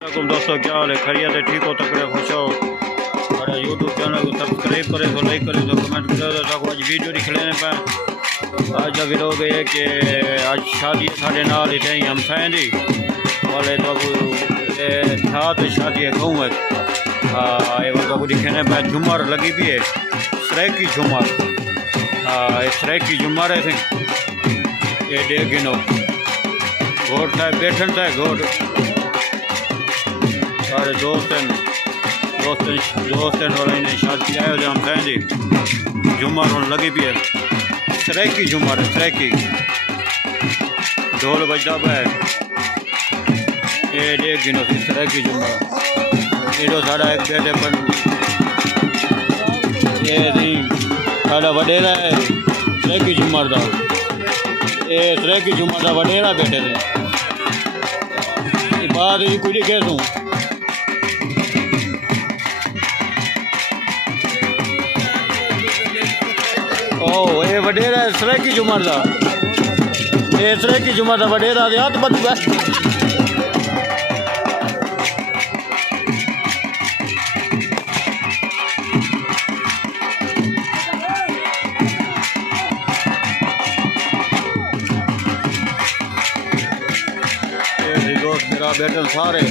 वालेकुम दोस्तों, क्या हाल है? खैरियत है? ठीक हो? तकड़े खुश हो? हमारे यूट्यूब चैनल को सब्सक्राइब करें तो लाइक करें तो कमेंट करें तो आज वीडियो दिख लेने पे आज का वीडियो है कि आज शादी साढ़े नाल इतने ही हम फैंदी वाले तो साथ शादी है गाँव में ये को दिखने पे झुमर लगी भी है सराइकी झुमर सराइकी झुमर है ये डे गिनो घोट था बैठन था घोट सारे दोस्त और इन्हें शादी आयो जो हम फैंदी झुमर और लगी भी है सराइकी झुमर है सराइकी ढोल बजता पे ये देख गिनो थी सराइकी झुमर ये तो सारा एक बेटे पर ये थी सारा वडेरा है सराइकी झुमर था ये सराइकी झुमर था वडेरा बेटे थे ये बात ही कुछ कह दूँ ओ ये वडेरा सराइकी झुमर था ये सराइकी झुमर था वडेरा था तो बस दोस्त मेरा बैठन सारे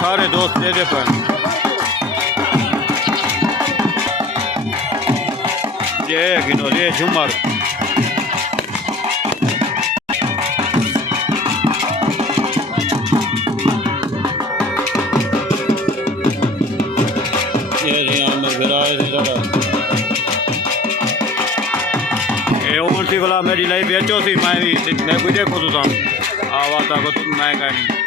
सारे दोस्त दे दे पर ये गिनो ये झुमर ये में गिराए थे ज़रा ये उम्र सी वाला मेरी लाइफ बेचो सी मैं भी देखो तो था आवाज़ को मैं कहीं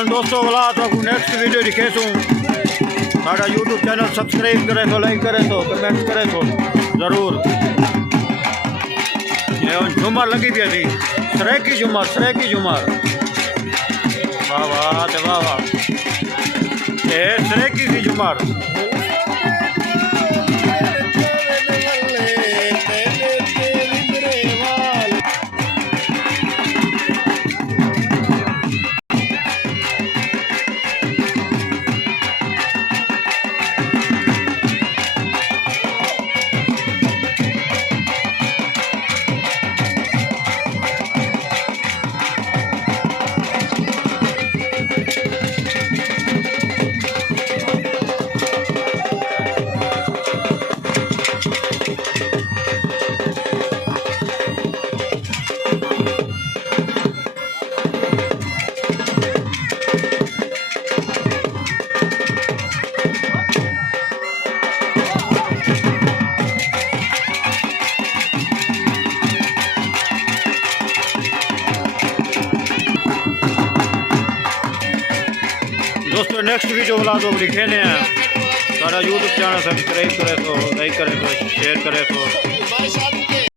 चल दोस्तों वाला तो नेक्स्ट वीडियो दिखे सूँ साढ़ा यूट्यूब चैनल सब्सक्राइब करे तो लाइक करे तो कमेंट करे तो ज़रूर। ये झूमर लगी भी थी सराइकी झूमर वाह वाह ते वाह वाह ये सराइकी थी झूमर। दोस्तों नेक्स्ट वीडियो वाला तो लिखे ने सारा यूट्यूब चैनल सब्सक्राइब करे तो लाइक करे तो शेयर करे तो